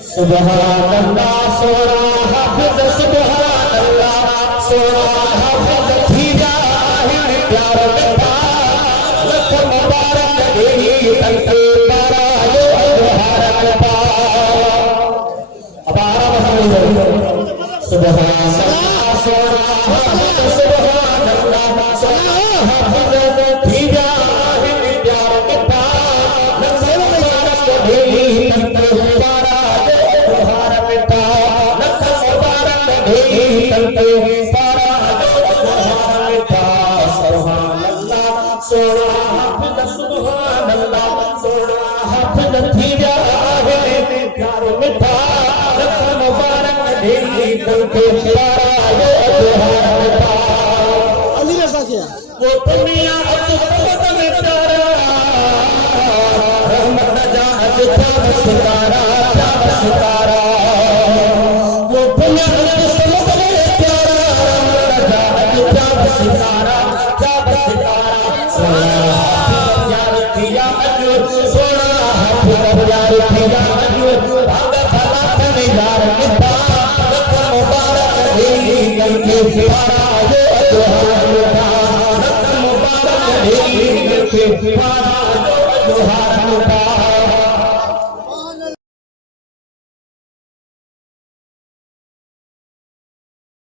सुबहानल्लाह सोना हाफिज सुबहानल्लाह सोना हाफिज थी जाहिर प्यार मिठा लख मुबारक देही तंके पारा जो मुबारक पा अब आराम से सुबहानल्लाह सोना हाफिज सुबहानल्लाह सोना हाफिज थी जाहिर प्यार मिठा लख मुबारक देही तंके वो दुनिया रहमत जात सितारा सितारा वो दुनिया सितारा सोना प्यार किया सोना प्यार किया भाग भला तने यार मिठा मुबारक देही करके प्यारा जो मुबारक देही करके प्यारा जो